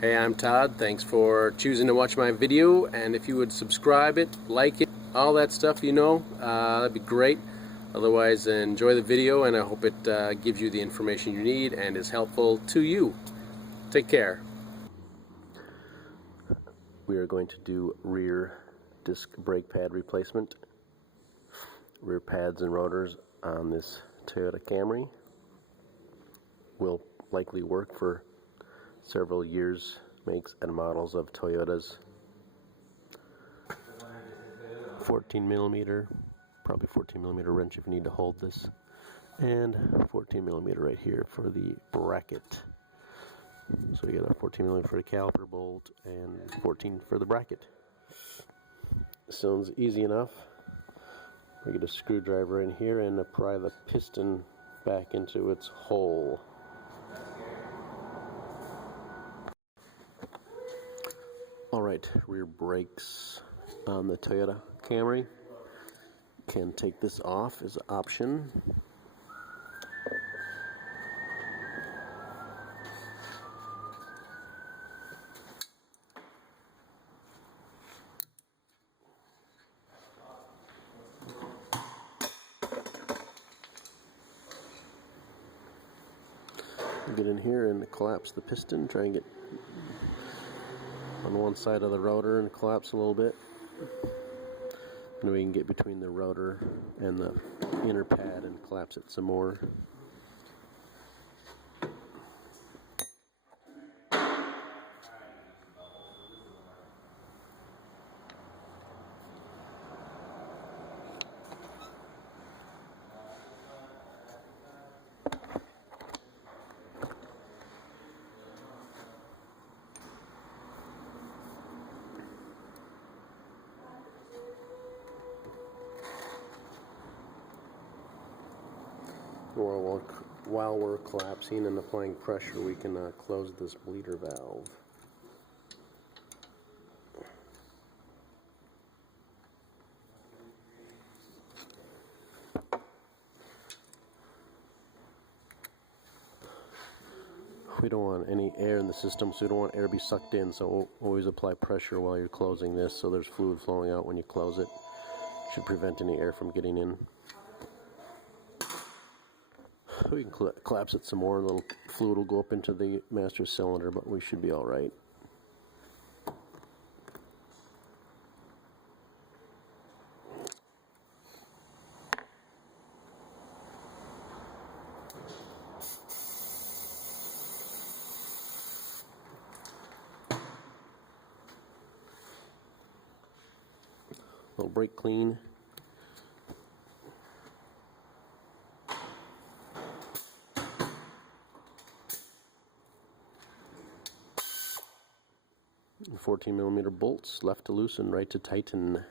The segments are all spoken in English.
Hey, I'm Todd. Thanks for choosing to watch my video, and if you would subscribe it, like it, all that stuff, that'd be great. Otherwise, enjoy the video, and I hope it gives you the information you need and is helpful to you. Take care. We are going to do rear disc brake pad replacement. Rear pads and rotors on this Toyota Camry will likely work for several years, makes and models of Toyotas. 14 millimeter, probably 14 millimeter wrench if you need to hold this, and 14 millimeter right here for the bracket. So you got a 14 millimeter for the caliper bolt and 14 for the bracket. Sounds easy enough. We get a screwdriver in here and pry the piston back into its hole. Alright, rear brakes on the Toyota Camry. Can take this off as an option. Get in here and collapse the piston, try and get on one side of the rotor and collapse a little bit. And we can get between the rotor and the inner pad and collapse it some more. While we're collapsing and applying pressure, we can close this bleeder valve. We don't want any air in the system, so we don't want air to be sucked in, so always apply pressure while you're closing this so there's fluid flowing out when you close it. Should prevent any air from getting in. We can collapse it some more, a little fluid will go up into the master cylinder, but we should be alright. Little brake clean. The 14 millimeter bolts, left to loosen, right to tighten.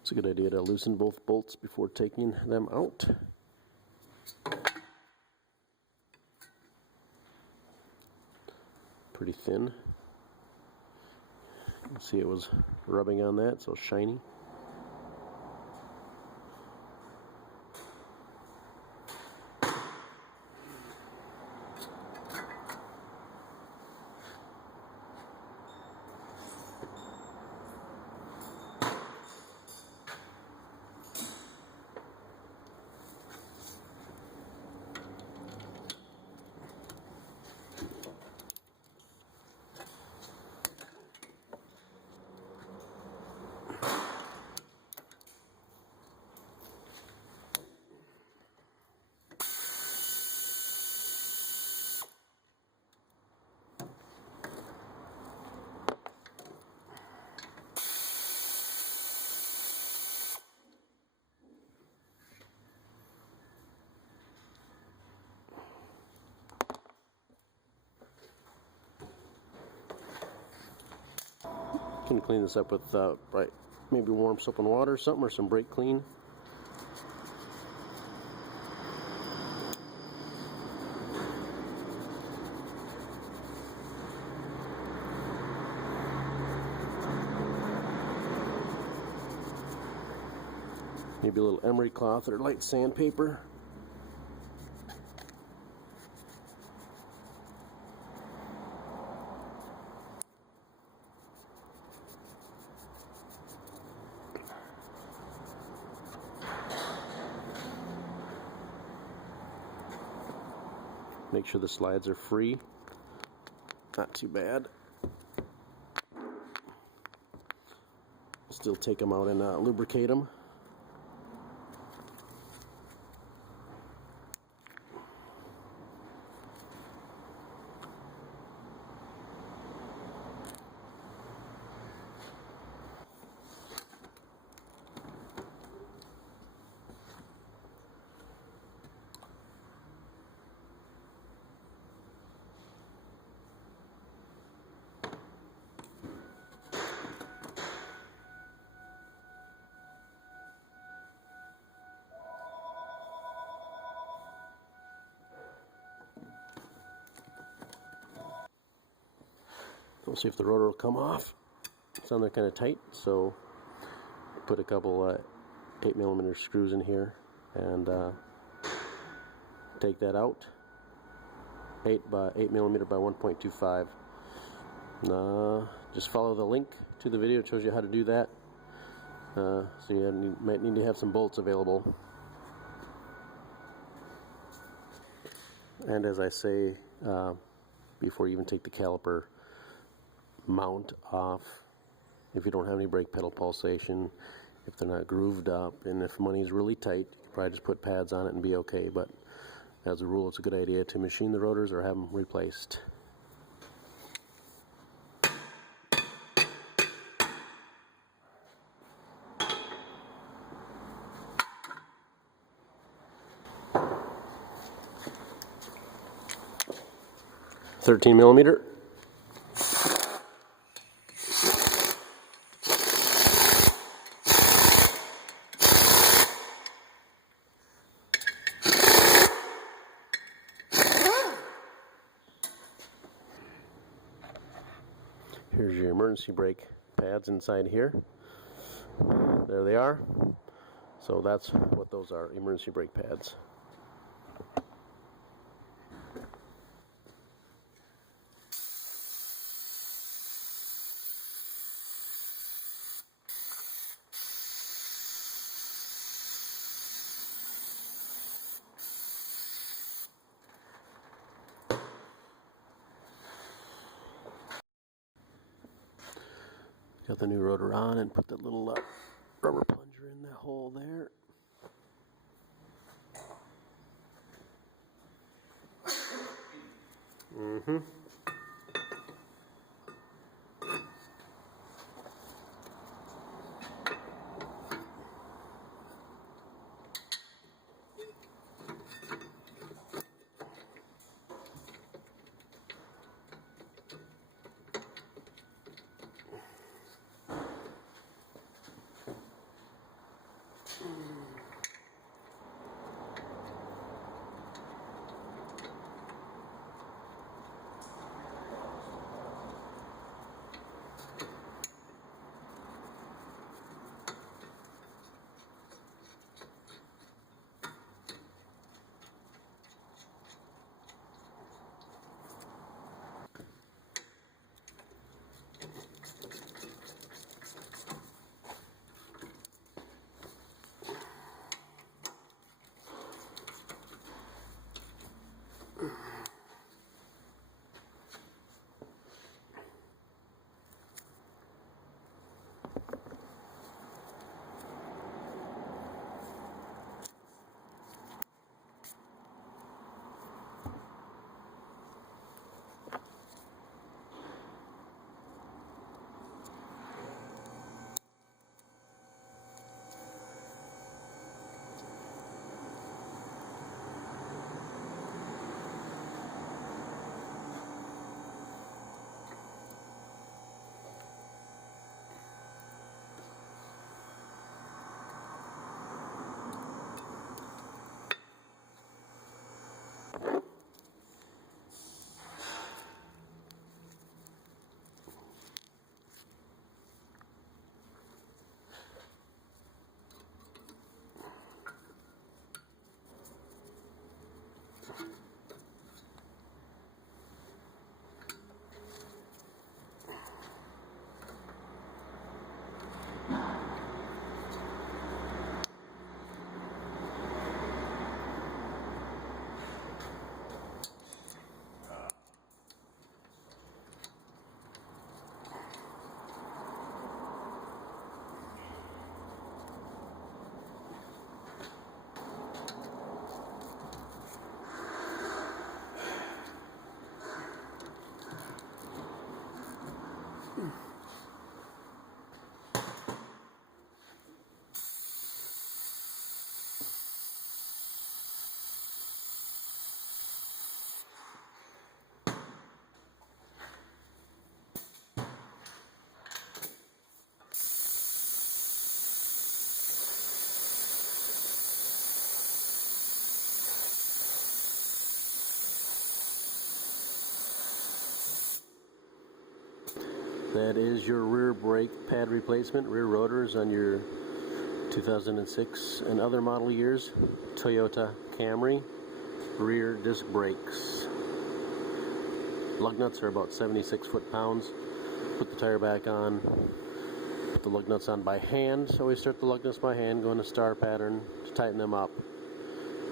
It's a good idea to loosen both bolts before taking them out. Pretty thin. You can see it was rubbing on that, so shiny. Can clean this up with maybe warm soap and water or something, or some brake clean. Maybe a little emery cloth or light sandpaper. Make sure the slides are free. Not too bad. Still take them out and lubricate them. We'll see if the rotor will come off. It's on there kind of tight, so put a couple 8mm screws in here and take that out. 8mm by 1.25. Just follow the link to the video. It shows you how to do that. So you might need to have some bolts available. And as I say, before you even take the caliper mount off, if you don't have any brake pedal pulsation, if they're not grooved up, and if money's really tight, you can probably just put pads on it and be okay. But as a rule, it's a good idea to machine the rotors or have them replaced. $13mm. Here's your emergency brake pads inside here. There they are. So that's what those are, emergency brake pads. Got the new rotor on and put the little rubber plunger in that hole there. That is your rear brake pad replacement, rear rotors on your 2006 and other model years Toyota Camry rear disc brakes. Lug nuts are about 76 foot-pounds. Put the tire back on. Put the lug nuts on by hand. So we start the lug nuts by hand, go in a star pattern to tighten them up.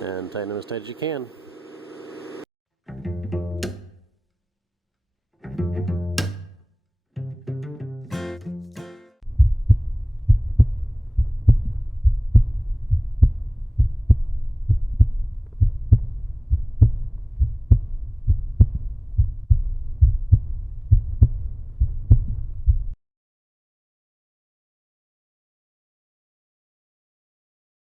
And tighten them as tight as you can.